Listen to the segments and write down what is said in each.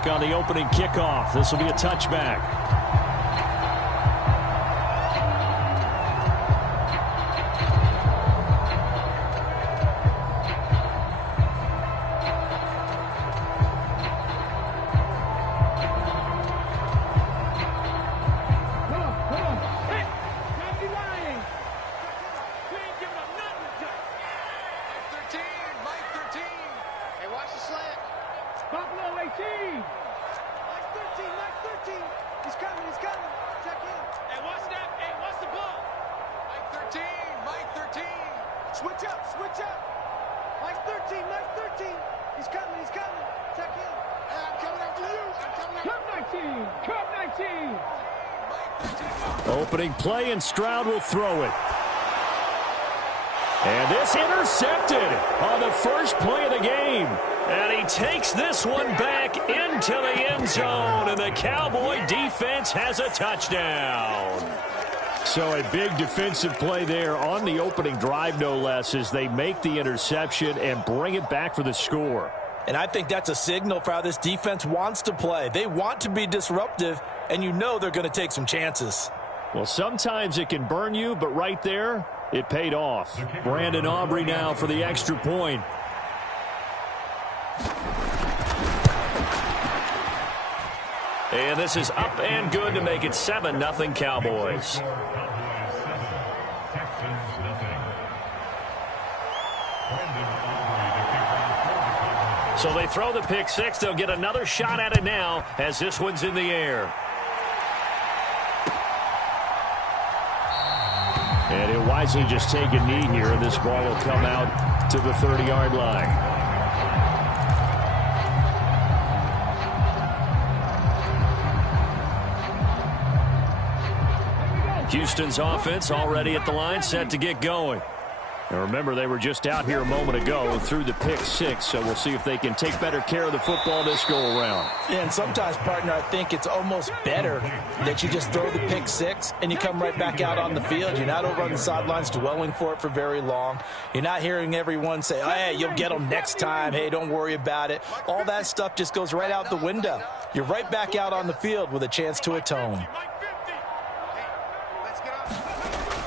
back on the opening kickoff. This will be a touchback. Opening play, and Stroud will throw it. And this intercepted on the first play of the game. And he takes this one back into the end zone, and the Cowboy defense has a touchdown. So a big defensive play there on the opening drive, no less, as they make the interception and bring it back for the score. And I think that's a signal for how this defense wants to play. They want to be disruptive, and you know they're going to take some chances. Well, sometimes it can burn you, but right there, it paid off. Brandon Aubrey now for the extra point. And this is up and good to make it 7-0 Cowboys. So they throw the pick six. They'll get another shot at it now as this one's in the air. And he'll wisely just take a knee here, and this ball will come out to the 30-yard line. Houston's offense already at the line, set to get going. And remember, they were just out here a moment ago and threw the pick six, so we'll see if they can take better care of the football this go-around. Yeah, and sometimes, partner, I think it's almost better that you just throw the pick six and you come right back out on the field. You're not over on the sidelines dwelling for it for very long. You're not hearing everyone say, oh, hey, you'll get them next time. Hey, don't worry about it. All that stuff just goes right out the window. You're right back out on the field with a chance to atone.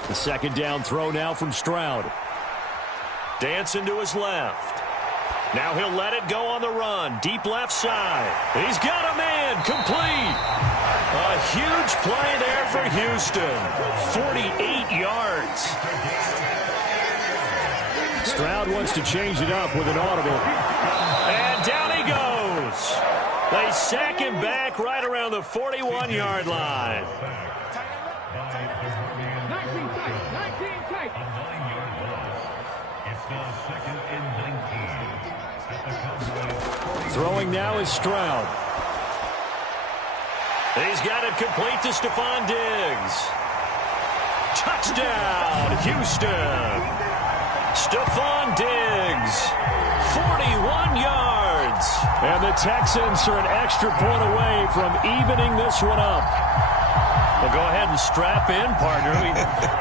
The second down throw now from Stroud. Dancing to his left. Now he'll let it go on the run. Deep left side. He's got a man. Complete. A huge play there for Houston. 48 yards. Stroud wants to change it up with an audible. And down he goes. They sack him back right around the 41-yard line. Throwing now is Stroud. He's got it complete to Stephon Diggs. Touchdown, Houston. Stephon Diggs, 41 yards. And the Texans are an extra point away from evening this one up. Well, go ahead and strap in, partner.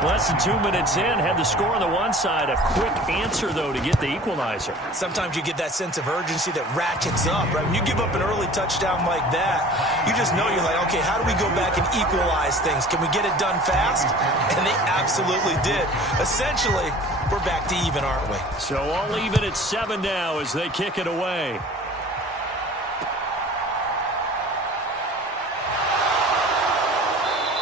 Less than 2 minutes in, had the score on the one side. A quick answer, though, to get the equalizer. Sometimes you get that sense of urgency that ratchets up, right? When you give up an early touchdown like that, you just know you're like, okay, how do we go back and equalize things? Can we get it done fast? And they absolutely did. Essentially, we're back to even, aren't we? So all even at 7 now as they kick it away.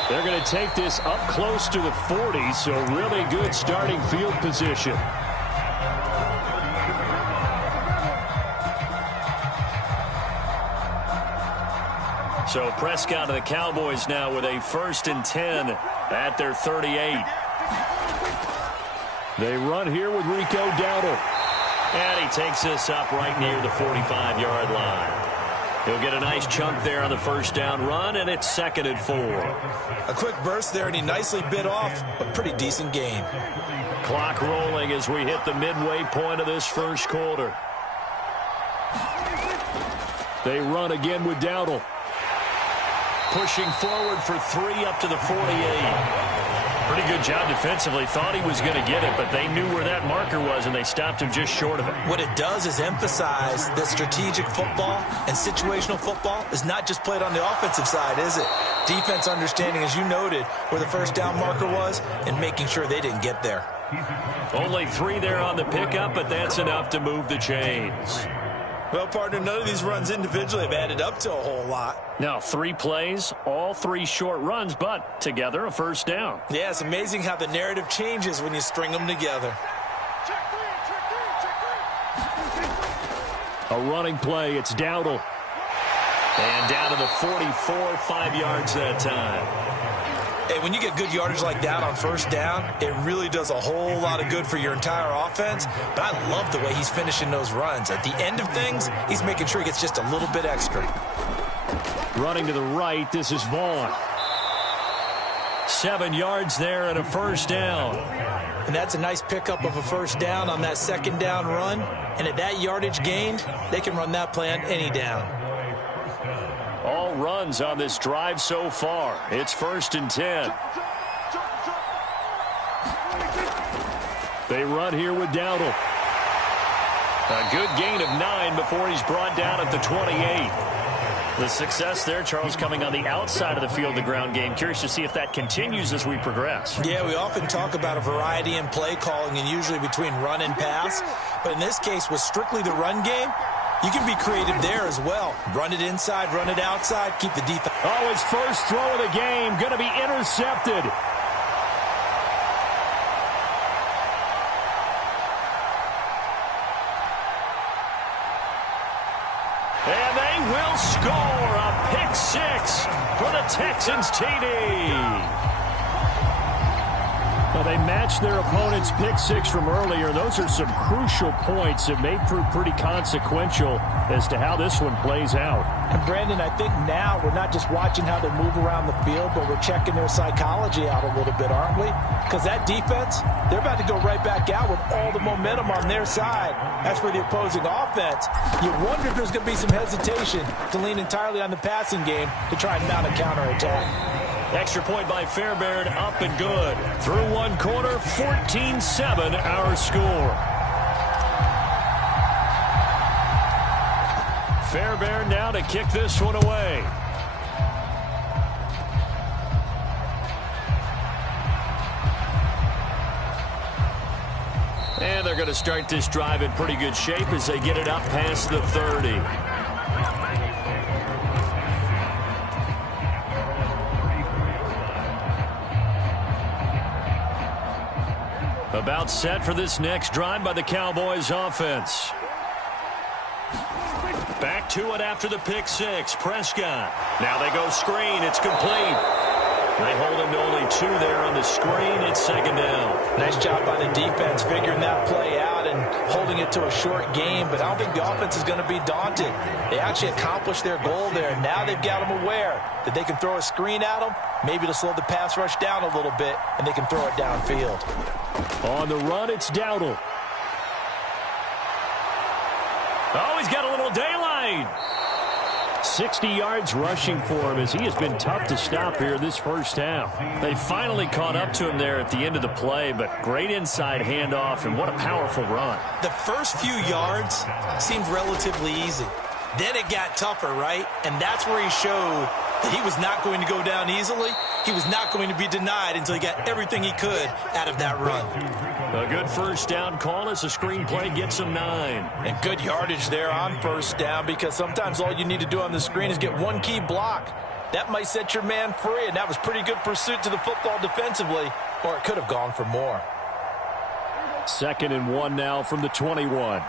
They're going to take this up close to the 40, so really good starting field position. So Prescott and the Cowboys now with a 1st and 10 at their 38. They run here with Rico Dowdle. And he takes this up right near the 45-yard line. He'll get a nice chunk there on the first down run, and it's 2nd and 4. A quick burst there, and he nicely bit off a pretty decent gain. Clock rolling as we hit the midway point of this first quarter. They run again with Dowdle. Pushing forward for 3 up to the 48. Pretty good job defensively. Thought he was going to get it, but they knew where that marker was, and they stopped him just short of it. What it does is emphasize that strategic football and situational football is not just played on the offensive side, is it? Defense understanding, as you noted, where the first down marker was and making sure they didn't get there. Only 3 there on the pickup, but that's enough to move the chains. Well, partner, none of these runs individually have added up to a whole lot. Now, 3 plays, all 3 short runs, but together a first down. Yeah, it's amazing how the narrative changes when you string them together. A running play, it's Dowdle. And down to the 44, 5 yards that time. Hey, when you get good yardage like that on first down, it really does a whole lot of good for your entire offense. But I love the way he's finishing those runs. At the end of things, he's making sure he gets just a little bit extra. Running to the right, this is Vaughn. 7 yards there and a first down. And that's a nice pickup of a first down on that second down run. And at that yardage gained, they can run that play on any down. All runs on this drive so far. It's 1st and 10. They run here with Dowdle. A good gain of 9 before he's brought down at the 28. The success there, Charles, coming on the outside of the field, the ground game. Curious to see if that continues as we progress. Yeah, we often talk about a variety in play calling and usually between run and pass. But in this case, with strictly the run game, you can be creative there as well. Run it inside, run it outside, keep the defense. Oh, his first throw of the game going to be intercepted. And they will score a pick 6 for the Texans TD. Well, they matched their opponent's pick 6 from earlier. Those are some crucial points that may prove pretty consequential as to how this one plays out. And, Brandon, I think now we're not just watching how they move around the field, but we're checking their psychology out a little bit, aren't we? Because that defense, they're about to go right back out with all the momentum on their side. As for the opposing offense, you wonder if there's going to be some hesitation to lean entirely on the passing game to try and mount a counterattack. Extra point by Fairbairn, up and good. Through one quarter, 14-7 our score. Fairbairn now to kick this one away. And they're going to start this drive in pretty good shape as they get it up past the 30. About set for this next drive by the Cowboys offense. Back to it after the pick 6. Prescott. Now they go screen. It's complete. They hold him to only 2 there on the screen. It's 2nd down. Nice job by the defense figuring that play out and holding it to a short game. But I don't think the offense is going to be daunted. They actually accomplished their goal there. Now they've got them aware that they can throw a screen at them, maybe to slow the pass rush down a little bit, and they can throw it downfield. On the run, it's Dowdle. Oh, he's got a little daylight. 60 yards rushing for him as he has been tough to stop here this first half. They finally caught up to him there at the end of the play, but great inside handoff, and what a powerful run. The first few yards seemed relatively easy. Then it got tougher, right? And that's where he showed that he was not going to go down easily. He was not going to be denied until he got everything he could out of that run. A good first down call as the screenplay gets him 9. And good yardage there on first down, because sometimes all you need to do on the screen is get one key block. That might set your man free, and that was pretty good pursuit to the football defensively, or it could have gone for more. 2nd and 1 now from the 21.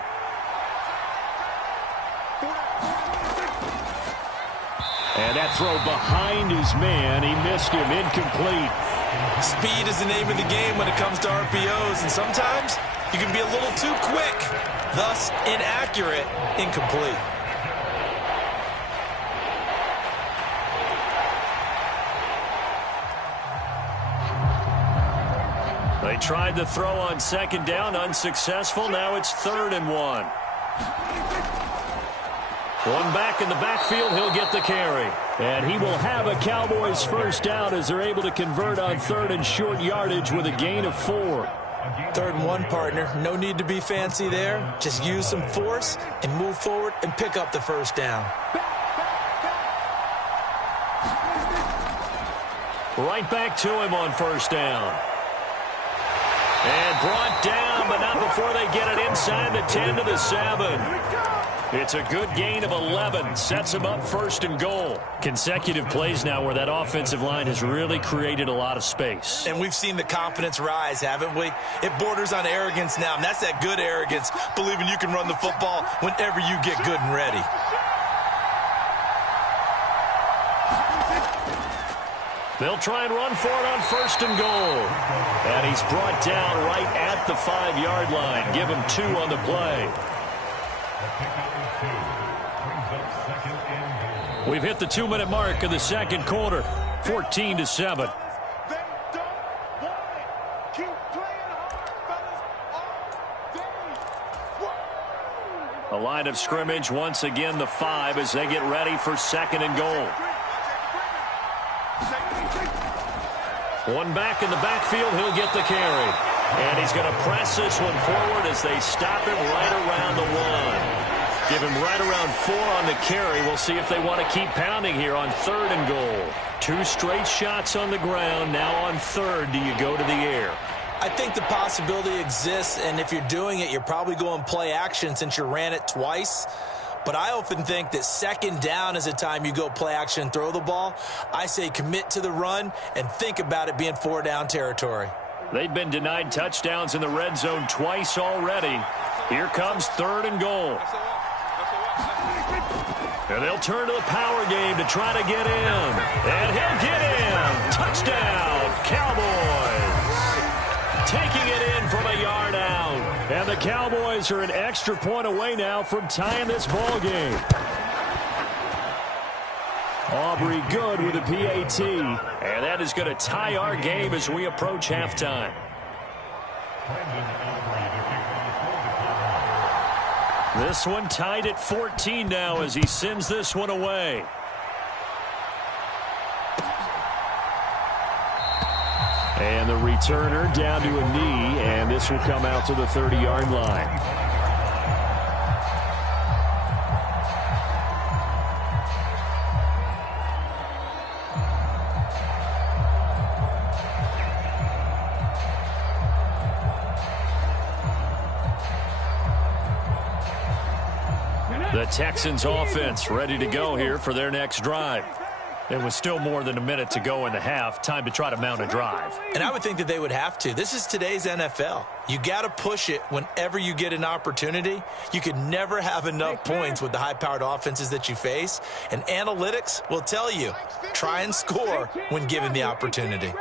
And that throw behind his man. He missed him. Incomplete. Speed is the name of the game when it comes to RPOs, and sometimes you can be a little too quick, thus inaccurate, incomplete. They tried to throw on 2nd down, unsuccessful. Now it's 3rd and 1. One back in the backfield, he'll get the carry. And he will have a Cowboys first down as they're able to convert on 3rd and short yardage with a gain of 4. 3rd and 1, partner. No need to be fancy there. Just use some force and move forward and pick up the first down. Right back to him on 1st down. And brought down, but not before they get it inside the 10 to the 7. It's a good gain of 11. Sets him up 1st and goal. Consecutive plays now where that offensive line has really created a lot of space. And we've seen the confidence rise, haven't we? It borders on arrogance now, and that's that good arrogance, believing you can run the football whenever you get good and ready. They'll try and run for it on 1st and goal. And he's brought down right at the 5-yard line. Give him 2 on the play. We've hit the 2-minute mark of the 2nd quarter. 14-7. A line of scrimmage once again the 5 as they get ready for 2nd and goal. One back in the backfield, he'll get the carry. And he's going to press this one forward as they stop him right around the 1. Give him right around 4 on the carry. We'll see if they want to keep pounding here on 3rd and goal. 2 straight shots on the ground. Now on 3rd, do you go to the air? I think the possibility exists, and if you're doing it, you're probably going play action since you ran it twice. But I often think that 2nd down is a time you go play action and throw the ball. I say commit to the run and think about it being 4-down territory. They've been denied touchdowns in the red zone twice already. Here comes 3rd and goal. And they'll turn to the power game to try to get in. And he'll get in. Touchdown, Cowboys. Taking it in from a yard out. And the Cowboys are an extra point away now from tying this ball game. Aubrey good with a PAT. And that is going to tie our game as we approach halftime. This one tied at 14 now as he sends this one away. And the returner down to a knee, and this will come out to the 30-yard line. The Texans offense ready to go here for their next drive. There was still more than a minute to go in the half. Time to try to mount a drive. And I would think that they would have to. This is today's NFL. You got to push it whenever you get an opportunity. You could never have enough points with the high-powered offenses that you face. And analytics will tell you, try and score when given the opportunity.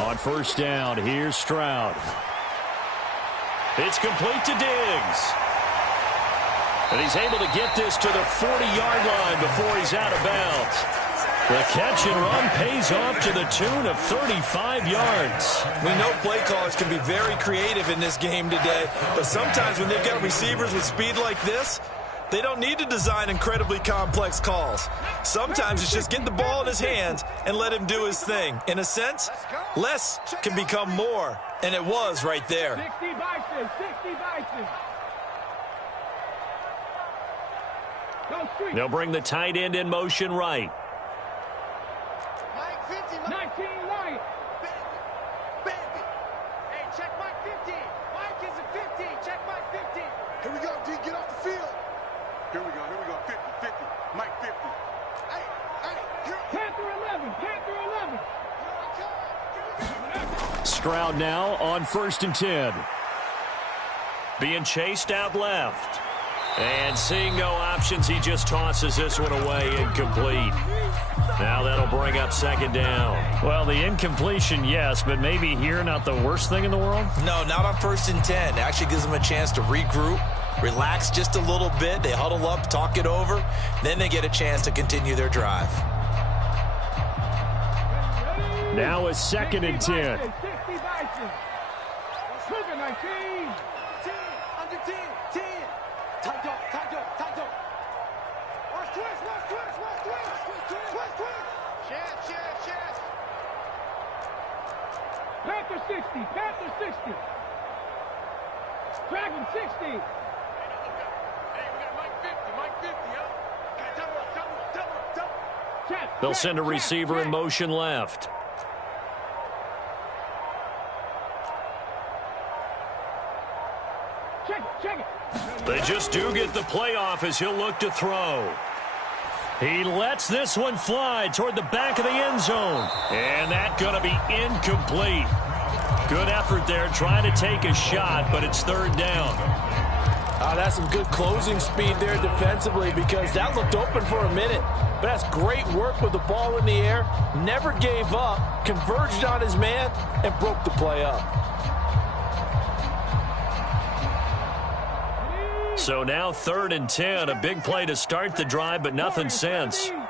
On 1st down, here's Stroud. It's complete to Diggs. And he's able to get this to the 40-yard line before he's out of bounds. The catch and run pays off to the tune of 35 yards. We know play callers can be very creative in this game today, but sometimes when they've got receivers with speed like this, they don't need to design incredibly complex calls. Sometimes it's just get the ball in his hands and let him do his thing. In a sense, less can become more, and it was right there. 60 Bison, 60 Bison. They'll bring the tight end in motion right. 19 right. Hey, check Mike 15. Mike is a 15. Check Mike 15. Here we go, D. Get off the field. Here we go. 50. Mike 50. Hey, here. Panther 11. Stroud now on 1st and 10. Being chased out left. And seeing no options, he just tosses this one away, incomplete. Now that'll bring up 2nd down. Well, the incompletion, yes, but maybe here not the worst thing in the world? No, not on 1st and 10. It actually gives them a chance to regroup, relax just a little bit. They huddle up, talk it over. Then they get a chance to continue their drive. Now a 2nd and 10. 60 Bison. Cougar 19. 10, under 10, 10. Tight up, tight up, tight up. Watch twist, watch twist, watch twist. Twist, twist. Chest. Panther 60. Panther 60. Dragon 60. Hey, we got Mike 50, huh? Okay, double up. Check. They'll send a receiver in motion left. Check it. They just do get the playoff as he'll look to throw. He lets this one fly toward the back of the end zone. And that's going to be incomplete. Good effort there trying to take a shot, but it's 3rd down. That's some good closing speed there defensively because that looked open for a minute. But that's great work with the ball in the air. Never gave up, converged on his man, and broke the play up. So now 3rd and 10, a big play to start the drive, but nothing since. Just like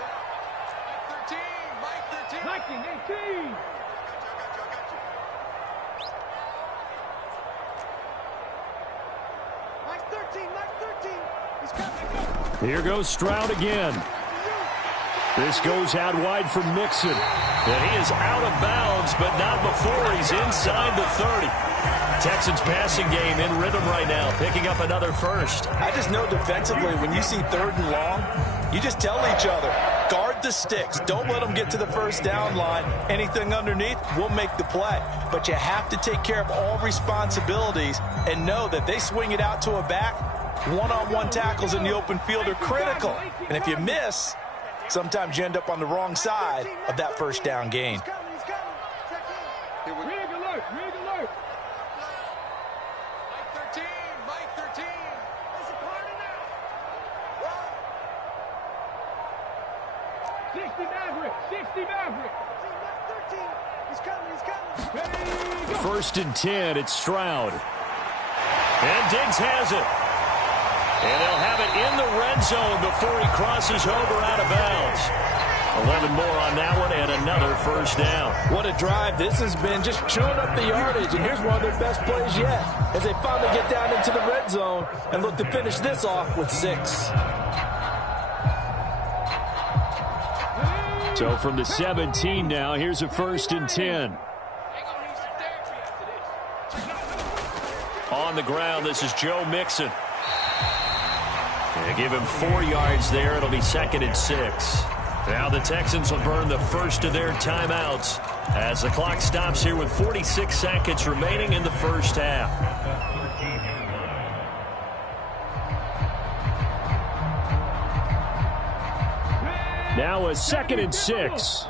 that. Mike 13, Mike 13. 19, 18. Mike 13. He's coming. Here goes Stroud again. This goes out wide for Mixon. And he is out of bounds, but not before he's inside the 30. Texans passing game in rhythm right now, picking up another first. I just know defensively, when you see 3rd and long, you just tell each other, guard the sticks. Don't let them get to the first down line. Anything underneath will make the play. But you have to take care of all responsibilities and know that they swing it out to a back. One-on-one tackles in the open field are critical. And if you miss, sometimes you end up on the wrong side of that first down gain. He's coming. Check in. Rig alert. Mike 13. There's a party now. 60 Maverick. 60 Maverick. Mike 13. He's coming. Hey, go. 1st and 10, it's Stroud. And Diggs has it. And they'll have it in the red zone before he crosses over out of bounds. 11 more on that one and another first down. What a drive this has been, just chewing up the yardage. And here's one of their best plays yet as they finally get down into the red zone and look to finish this off with 6. So from the 17 now, here's a 1st and 10. On the ground, this is Joe Mixon. They give him 4 yards there. It'll be 2nd and 6. Now the Texans will burn the first of their timeouts as the clock stops here with 46 seconds remaining in the first half. Now a 2nd and 6.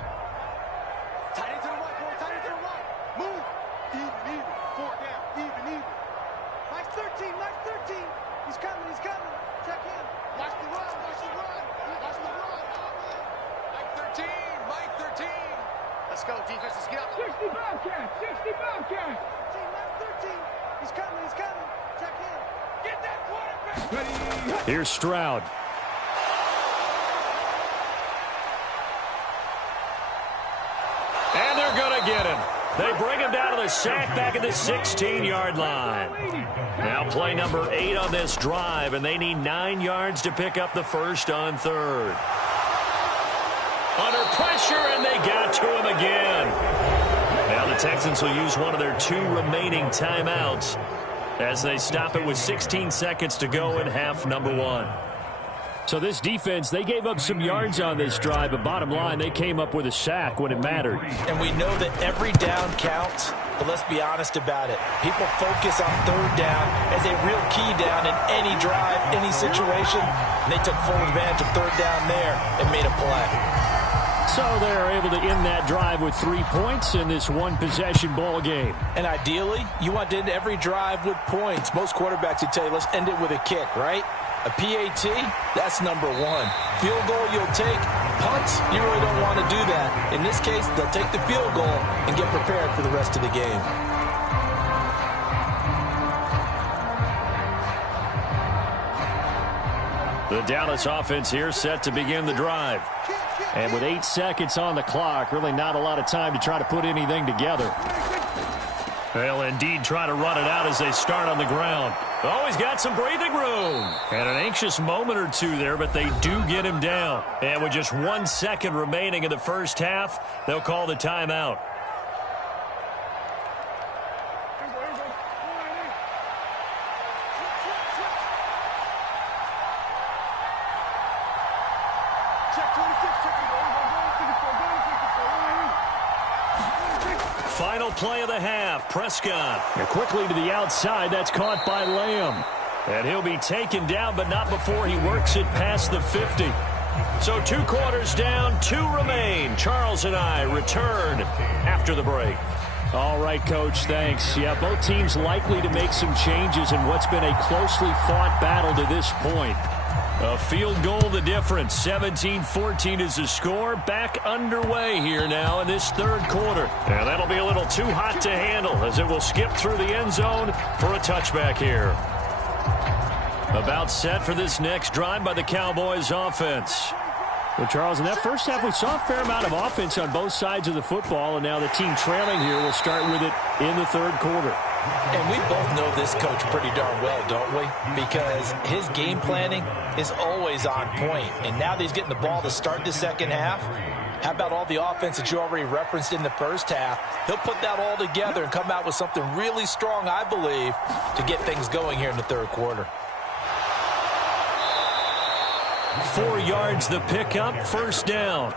Tight end to the right, boy. Tight end to the right. Move. Even. 4th down. Even. Mike 13. He's coming. Check in. Watch the run. Mike 13. Let's go, defense. Let's get up. 60 Bobcats. 60 Bobcats. Mike 13. He's coming. Check in. Get that quarterback. Ready. Here's Stroud. And they're going to get him. They bring him down to the sack back at the 16-yard line. Now play number 8 on this drive, and they need 9 yards to pick up the first on 3rd. Under pressure, and they got to him again. Now the Texans will use one of their 2 remaining timeouts as they stop it with 16 seconds to go in half number 1. So this defense, they gave up some yards on this drive, but bottom line, they came up with a sack when it mattered. And we know that every down counts, but let's be honest about it. People focus on 3rd down as a real key down in any drive, any situation. And they took full advantage of 3rd down there and made a play. So they're able to end that drive with 3 points in this one-possession ball game. And ideally, you want to end every drive with points. Most quarterbacks would tell you, let's end it with a kick, right? A PAT, that's number 1. Field goal you'll take. Punts, you really don't want to do that. In this case, they'll take the field goal and get prepared for the rest of the game. The Dallas offense here set to begin the drive. Kick. And with 8 seconds on the clock, really not a lot of time to try to put anything together. They'll indeed try to run it out as they start on the ground. Oh, he's got some breathing room. And an anxious moment or two there, but they do get him down. And with just 1 second remaining in the first half, they'll call the timeout. Final play of the half. Prescott. And quickly to the outside. That's caught by Lamb. And he'll be taken down, but not before he works it past the 50. So 2 quarters down, 2 remain. Charles and I return after the break. All right, Coach, thanks. Yeah, both teams likely to make some changes in what's been a closely fought battle to this point. A field goal the difference. 17-14 is the score. Back underway here now in this third quarter. And that'll be a little too hot to handle as it will skip through the end zone for a touchback here. About set for this next drive by the Cowboys offense. Well, Charles, in that first half, we saw a fair amount of offense on both sides of the football, and now the team trailing here will start with it in the third quarter. And we both know this coach pretty darn well, don't we? Because his game planning is always on point. And now that he's getting the ball to start the second half, how about all the offense that you already referenced in the first half? He'll put that all together and come out with something really strong, I believe, to get things going here in the third quarter. 4 yards the pickup, first down.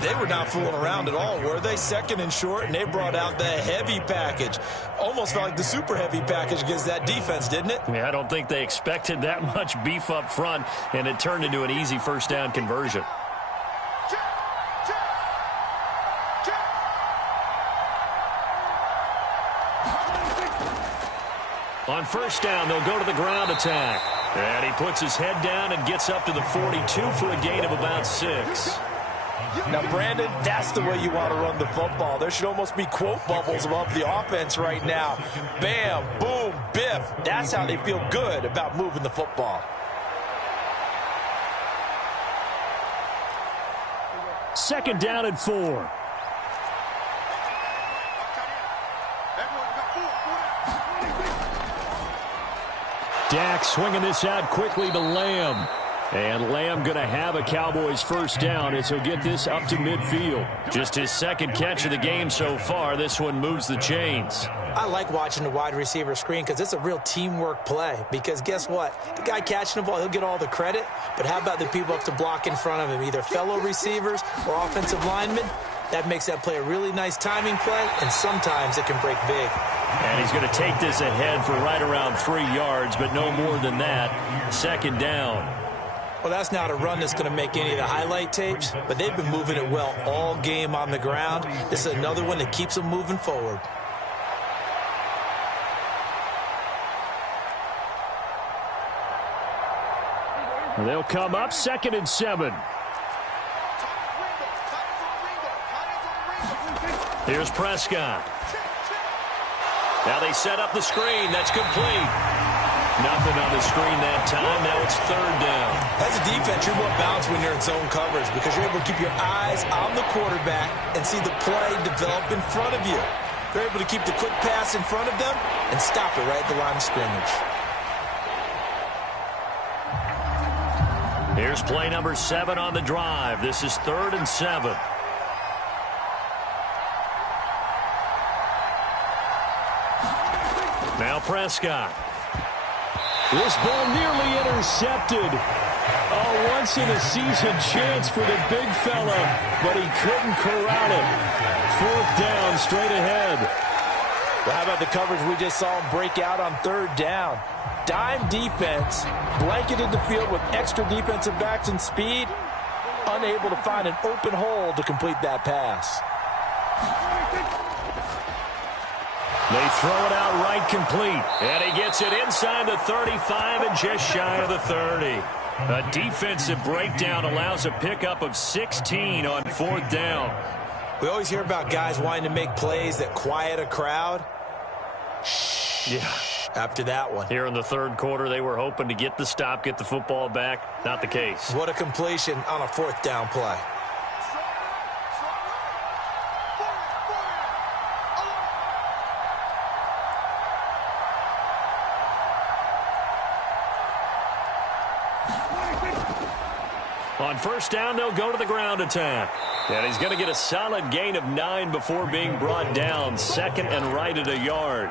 They were not fooling around at all, were they? Second and short, and they brought out the heavy package. Almost felt like the super heavy package against that defense, didn't it? Yeah, I don't think they expected that much beef up front, and it turned into an easy first down conversion. On first down, they'll go to the ground attack. And he puts his head down and gets up to the 42 for a gain of about 6. Now, Brandon, that's the way you want to run the football. There should almost be quote bubbles above the offense right now. Bam, boom, biff. That's how they feel good about moving the football. Second down and 4. Dak swinging this out quickly to Lamb. And Lamb going to have a Cowboys first down as he'll get this up to midfield. Just his second catch of the game so far. This one moves the chains. I like watching the wide receiver screen because it's a real teamwork play. Because guess what? The guy catching the ball, he'll get all the credit. But how about the people up to block in front of him? Either fellow receivers or offensive linemen. That makes that play a really nice timing play, and sometimes it can break big. And he's going to take this ahead for right around 3 yards, but no more than that. Second down. Well, that's not a run that's going to make any of the highlight tapes, but they've been moving it well all game on the ground. This is another one that keeps them moving forward. They'll come up 2nd and 7. Here's Prescott. Now they set up the screen. That's complete. Nothing on the screen that time. Now it's third down. As a defense, you're more balanced when you're in zone coverage because you're able to keep your eyes on the quarterback and see the play develop in front of you. They're able to keep the quick pass in front of them and stop it right at the line of scrimmage. Here's play number 7 on the drive. This is 3rd and 7. Now Prescott. This ball nearly intercepted. A once-in-a-season chance for the big fella, but he couldn't corral it. 4th down, straight ahead. Well, how about the coverage we just saw him break out on 3rd down? Dime defense, blanketed the field with extra defensive backs and speed, unable to find an open hole to complete that pass. They throw it out right complete. And he gets it inside the 35 and just shy of the 30. A defensive breakdown allows a pickup of 16 on 4th down. We always hear about guys wanting to make plays that quiet a crowd. Yeah. After that one. Here in the third quarter, they were hoping to get the stop, get the football back. Not the case. What a completion on a 4th down play. On first down, they'll go to the ground attack. And he's going to get a solid gain of 9 before being brought down. Second and right at a yard.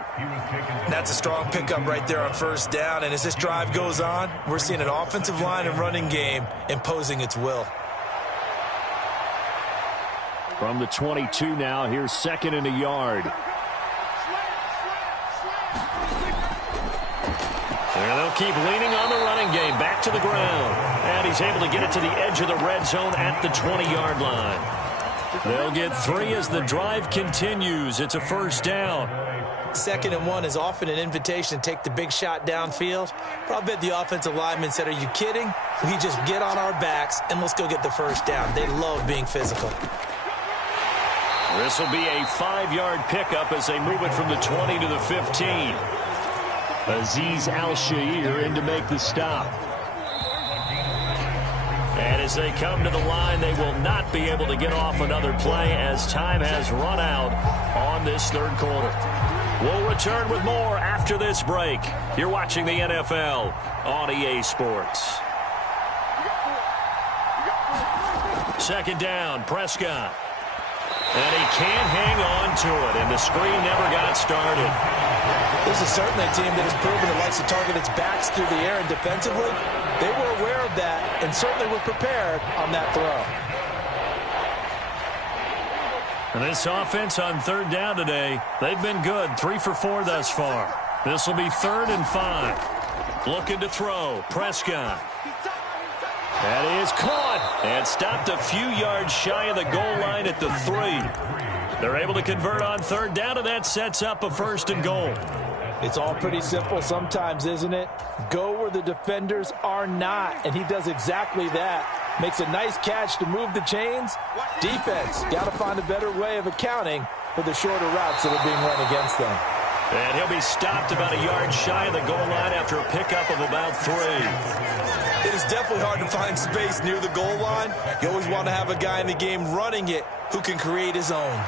That's a strong pickup right there on first down. And as this drive goes on, we're seeing an offensive line and running game imposing its will. From the 22 now, here's second and a yard. And they'll keep leaning on the running game. Back to the ground. And he's able to get it to the edge of the red zone at the 20-yard line. They'll get 3 as the drive continues. It's a first down. 2nd and 1 is often an invitation to take the big shot downfield. But I'll bet the offensive lineman said, are you kidding? We just get on our backs and let's go get the first down. They love being physical. This will be a 5-yard pickup as they move it from the 20 to the 15. Azeez Al-Shaair in to make the stop. And as they come to the line, they will not be able to get off another play as time has run out on this third quarter. We'll return with more after this break. You're watching the NFL on EA Sports. Second down, Prescott. And he can't hang on to it, and the screen never got started. This is certainly a team that has proven it likes to target its backs through the air, and defensively, they were aware of that and certainly were prepared on that throw. And this offense on third down today, they've been good, 3 for 4 thus far. This will be 3rd and 5. Looking to throw, Prescott. That is caught and stopped a few yards shy of the goal line at the 3. They're able to convert on third down, and that sets up a 1st and goal. It's all pretty simple sometimes, isn't it? Go where the defenders are not, and he does exactly that. Makes a nice catch to move the chains. Defense, got to find a better way of accounting for the shorter routes that are being run against them. And he'll be stopped about a yard shy of the goal line after a pickup of about 3. It is definitely hard to find space near the goal line. You always want to have a guy in the game running it who can create his own.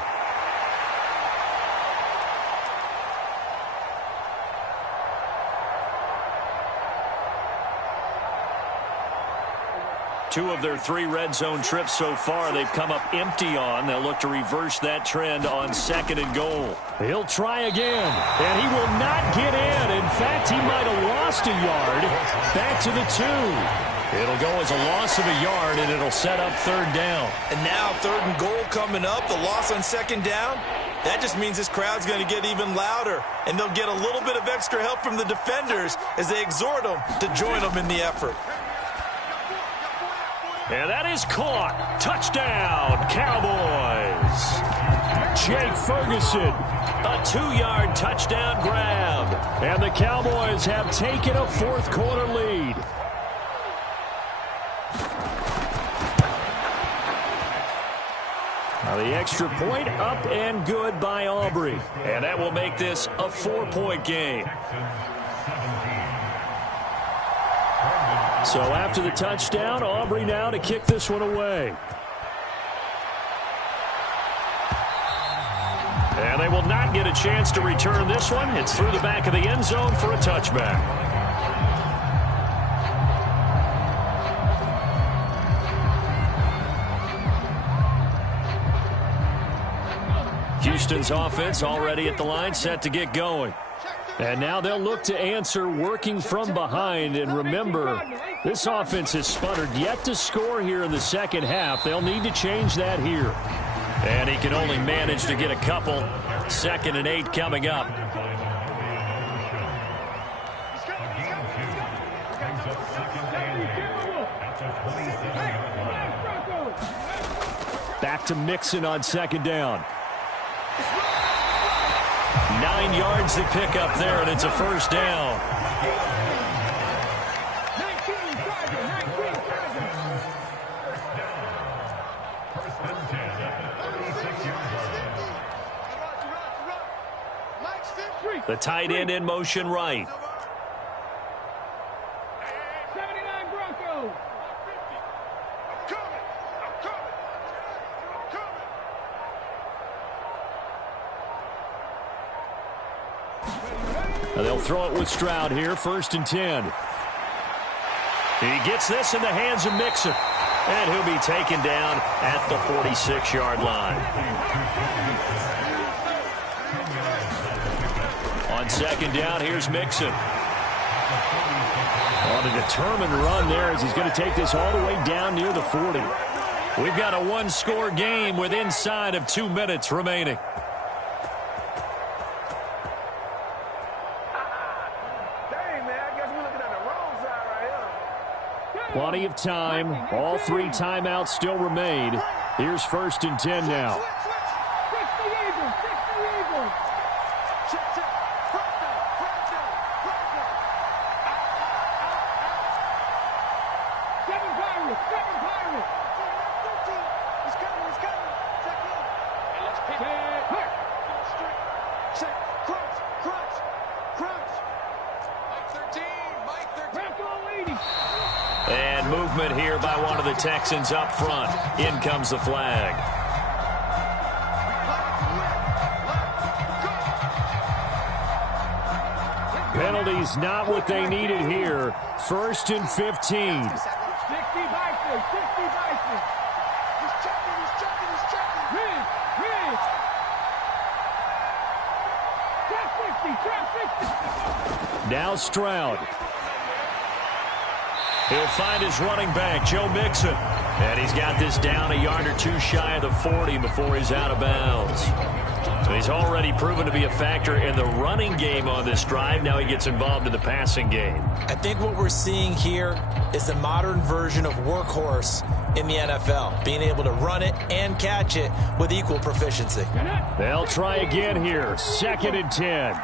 Two of their 3 red zone trips so far, they've come up empty on. They'll look to reverse that trend on 2nd and goal. He'll try again, and he will not get in. In fact, he might have lost a yard. Back to the 2. It'll go as a loss of a yard, and it'll set up 3rd down. And now 3rd and goal coming up, the loss on 2nd down. That just means this crowd's going to get even louder, and they'll get a little bit of extra help from the defenders as they exhort them to join them in the effort. And that is caught. Touchdown, Cowboys. Jake Ferguson, a 2-yard touchdown grab. And the Cowboys have taken a 4th quarter lead. Now the extra point up and good by Aubrey. And that will make this a 4-point game. So after the touchdown, Aubrey now to kick this one away. And they will not get a chance to return this one. It's through the back of the end zone for a touchback. Houston's offense already at the line, set to get going. And now they'll look to answer working from behind. And remember, this offense has sputtered yet to score here in the second half. They'll need to change that here. And he can only manage to get a couple. 2nd and 8 coming up. Back to Mixon on 2nd down. 9 yards to pick up there, and it's a 1st down. The tight end in motion right. 79 Broncos. And they'll throw it with Stroud here, 1st and 10. He gets this in the hands of Mixon. And he'll be taken down at the 46-yard line. On second down, here's Mixon. On a determined run there as he's going to take this all the way down near the 40. We've got a one-score game with inside of 2 minutes remaining. Plenty of time. All 3 timeouts still remain. Here's 1st and 10 now. And movement here by one of the Texans up front. In comes the flag. Penalties not what they needed here. 1st and 15. 60 Bison, 60 Bison. He's checking. Rid. Trap 60. Now Stroud. He'll find his running back, Joe Mixon. And he's got this down a yard or 2 shy of the 40 before he's out of bounds. So he's already proven to be a factor in the running game on this drive. Now he gets involved in the passing game. I think what we're seeing here is the modern version of workhorse in the NFL, being able to run it and catch it with equal proficiency. They'll try again here. 2nd and 10.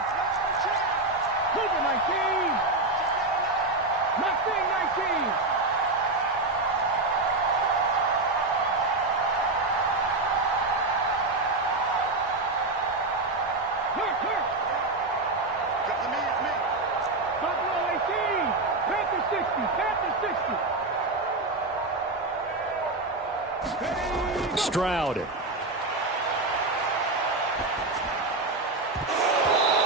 Stroud.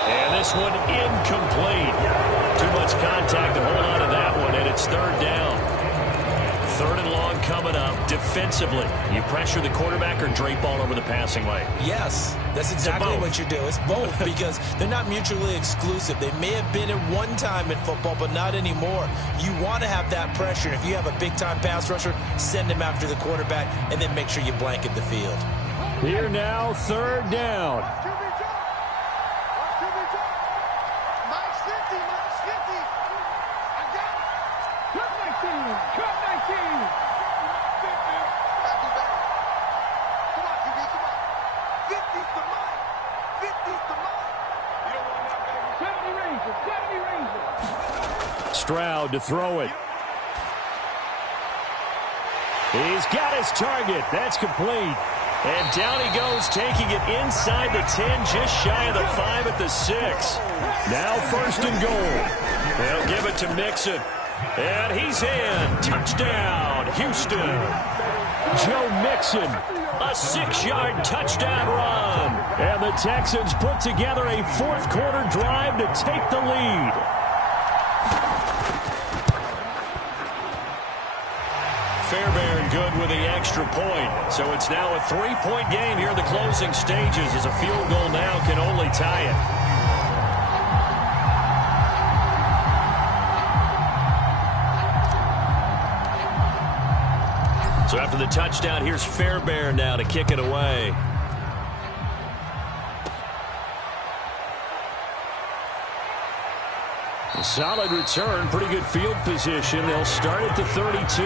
And this one incomplete. Too much contact to hold on to that one, and it's 3rd down. 3rd and long coming up. Defensively, you pressure the quarterback or drape all over the passing lane? Yes, that's exactly what you do. It's both because they're not mutually exclusive. They may have been at one time in football, but not anymore. You want to have that pressure. If you have a big-time pass rusher, send him after the quarterback, and then make sure you blanket the field. Here now, 3rd down. Stroud to throw it. He's got his target. That's complete. And down he goes, taking it inside the 10, just shy of the 5 at the 6. Now 1st and goal. They'll give it to Mixon. And he's in. Touchdown, Houston. Joe Mixon, a 6-yard touchdown run. And the Texans put together a 4th quarter drive to take the lead. Fairbairn good with the extra point. So it's now a 3-point game here in the closing stages as a field goal now can only tie it. So after the touchdown, here's Fairbairn now to kick it away. A solid return, pretty good field position. They'll start at the 32.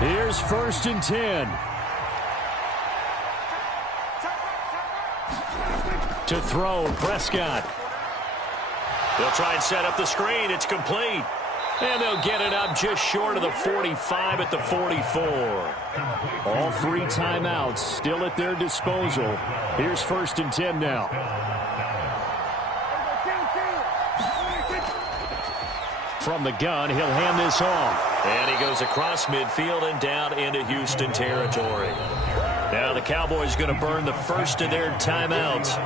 Here's 1st and 10. To throw, Prescott. They'll try and set up the screen. It's complete. And they'll get it up just short of the 45 at the 44. All 3 timeouts still at their disposal. Here's 1st and 10 now. From the gun, he'll hand this off. And he goes across midfield and down into Houston territory. Now the Cowboys going to burn the first of their timeouts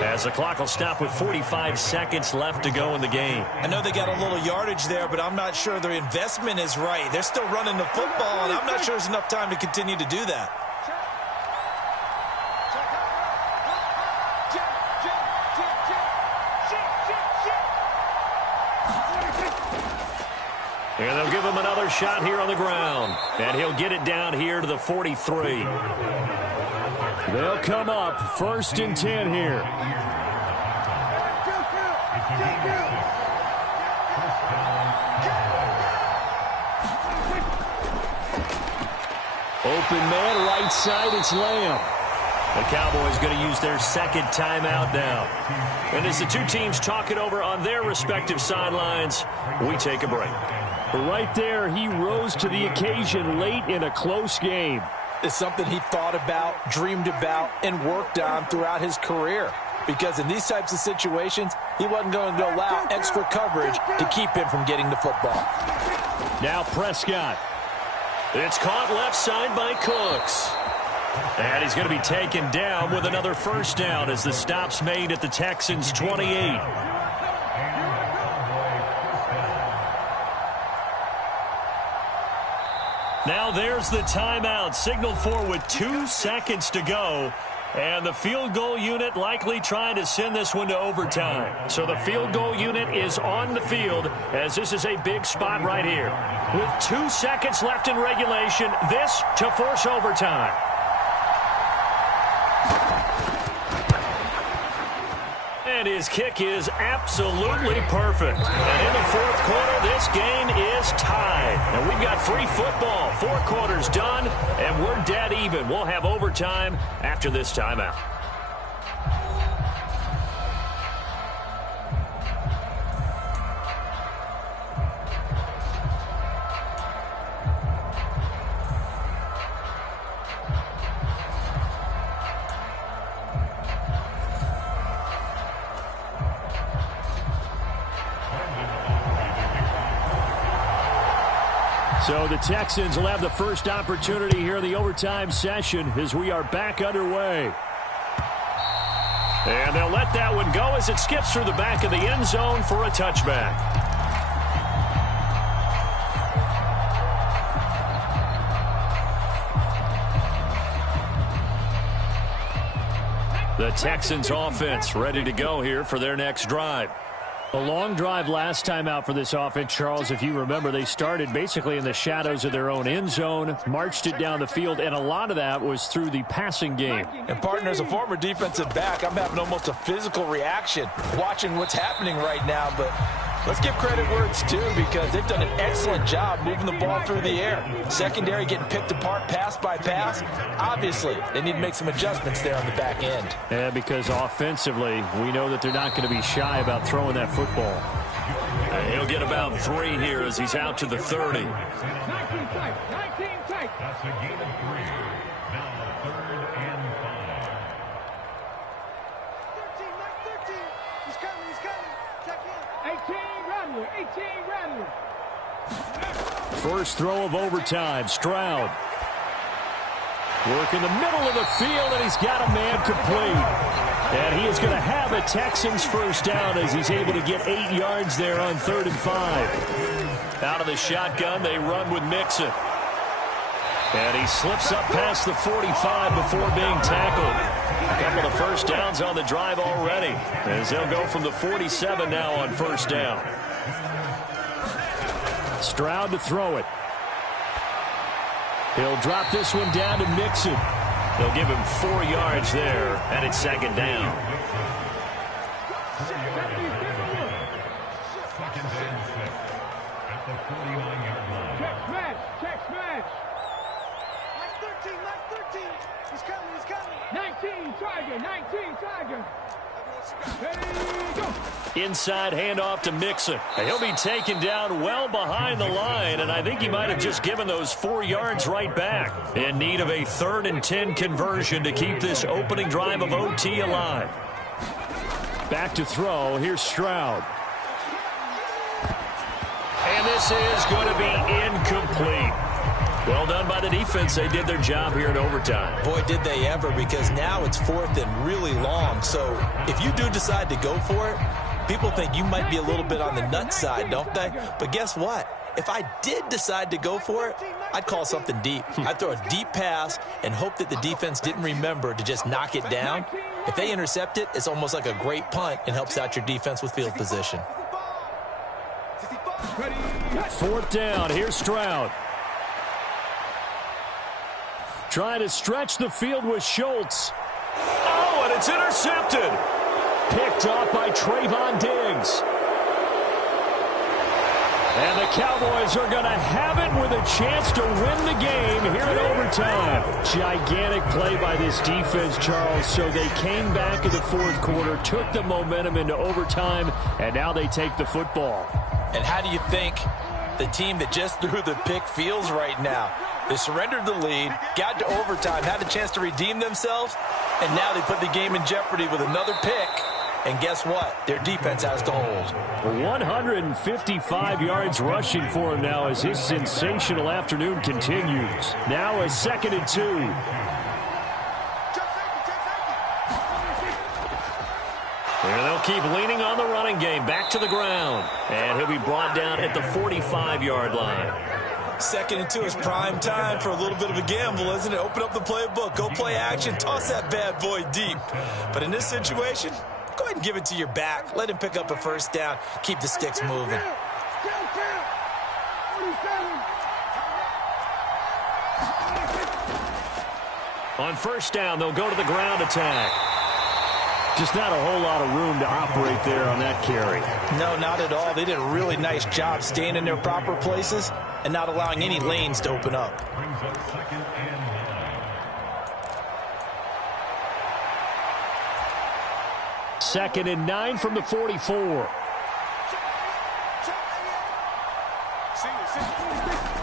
as the clock will stop with 45 seconds left to go in the game. I know they got a little yardage there, but I'm not sure their investment is right. They're still running the football, and I'm not sure there's enough time to continue to do that. And they'll give him another shot here on the ground. And he'll get it down here to the 43. They'll come up 1st and 10 here. Open man, right side, it's Lamb. The Cowboys going to use their second timeout now. And as the two teams talk it over on their respective sidelines, we take a break. Right there, he rose to the occasion late in a close game. It's something he thought about, dreamed about, and worked on throughout his career. Because in these types of situations, he wasn't going to allow extra coverage to keep him from getting the football. Now Prescott. It's caught left side by Cooks. And he's going to be taken down with another first down as the stop's made at the Texans' 28. Now there's the timeout signaled for with 2 seconds to go. And the field goal unit likely trying to send this one to overtime. So the field goal unit is on the field as this is a big spot right here. With 2 seconds left in regulation, this to force overtime. And his kick is absolutely perfect. And in the 4th quarter, this game is tied. And we've got free football. 4 quarters done, and we're dead even. We'll have overtime after this timeout. So the Texans will have the first opportunity here in the overtime session as we are back underway. And they'll let that one go as it skips through the back of the end zone for a touchback. The Texans offense ready to go here for their next drive. A long drive last time out for this offense, Charles. If you remember, they started basically in the shadows of their own end zone, marched it down the field, and a lot of that was through the passing game. And, partner, as a former defensive back, I'm having almost a physical reaction watching what's happening right now. But let's give credit where it's due because they've done an excellent job moving the ball through the air. Secondary getting picked apart pass by pass. Obviously, they need to make some adjustments there on the back end. Yeah, because offensively, we know that they're not going to be shy about throwing that football. And he'll get about 3 here as he's out to the 30. 19 tight. 19 tight. That's a gain of 3. Now 3rd and 5. 13. He's coming. Check in. 18 Rattler. First throw of overtime. Stroud. Work in the middle of the field, and he's got a man complete. And he is going to have a Texans first down as he's able to get 8 yards there on 3rd and 5. Out of the shotgun, they run with Mixon. And he slips up past the 45 before being tackled. A couple of first downs on the drive already, as they'll go from the 47 now on first down. Stroud to throw it. He'll drop this one down to Mixon. They'll give him 4 yards there, and it's 2nd down. Check smash. Mike 13. He's coming. 19 Tiger. There you go. Inside handoff to Mixon. He'll be taken down well behind the line, and I think he might have just given those 4 yards right back. In need of a 3rd and 10 conversion to keep this opening drive of OT alive. Back to throw. Here's Stroud. And this is going to be incomplete. Well done by the defense. They did their job here in overtime. Boy, did they ever, because now it's 4th and really long. So if you do decide to go for it, people think you might be a little bit on the nut side, don't they? But guess what? If I did decide to go for it, I'd call something deep. I'd throw a deep pass and hope that the defense didn't remember to just knock it down. If they intercept it, it's almost like a great punt and helps out your defense with field position. 4th down. Here's Stroud. Trying to stretch the field with Schultz. Oh, and it's intercepted. Picked off by Trayvon Diggs. And the Cowboys are going to have it with a chance to win the game here in overtime. Gigantic play by this defense, Charles. So they came back in the 4th quarter, took the momentum into overtime, and now they take the football. And how do you think the team that just threw the pick feels right now? They surrendered the lead, got to overtime, had a chance to redeem themselves, and now they put the game in jeopardy with another pick. And guess what? Their defense has to hold. 155 yards rushing for him now as his sensational afternoon continues. Now a 2nd and 2. And they'll keep leaning on the running game. Back to the ground. And he'll be brought down at the 45-yard line. 2nd and 2 is prime time for a little bit of a gamble, isn't it? Open up the playbook. Go play action. Toss that bad boy deep. But in this situation, go ahead and give it to your back. Let him pick up a 1st down. Keep the sticks moving. On 1st down, they'll go to the ground attack. Just not a whole lot of room to operate there on that carry. No, not at all. They did a really nice job staying in their proper places and not allowing any lanes to open up. Brings up 2nd and 9. 2nd and 9 from the 44.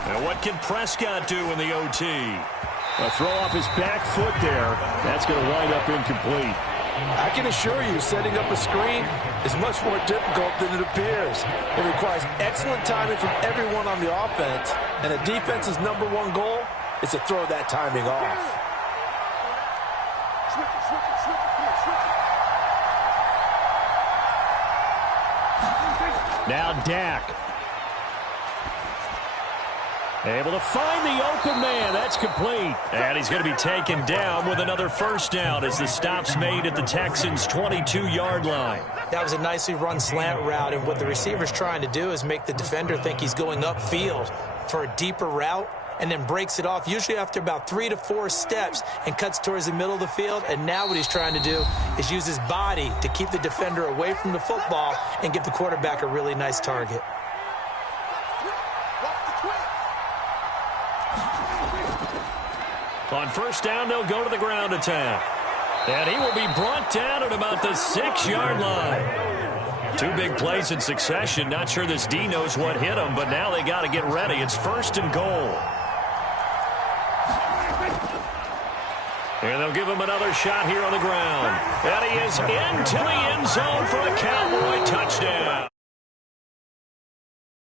And what can Prescott do in the OT? A throw off his back foot there. That's going to wind up incomplete. I can assure you, setting up a screen is much more difficult than it appears. It requires excellent timing from everyone on the offense, and the defense's #1 goal is to throw that timing off. Now Dak. Able to find the open man. That's complete. And he's going to be taken down with another 1st down as the stop's made at the Texans' 22-yard line. That was a nicely run slant route, and what the receiver's trying to do is make the defender think he's going upfield for a deeper route, and then breaks it off, usually after about 3 to 4 steps, and cuts towards the middle of the field. And now what he's trying to do is use his body to keep the defender away from the football and give the quarterback a really nice target. On 1st down, they'll go to the ground attack. And he will be brought down at about the 6-yard line. 2 big plays in succession. Not sure this D knows what hit him, but now they got to get ready. It's 1st and goal. And they'll give him another shot here on the ground. And he is into the end zone for a Cowboy touchdown.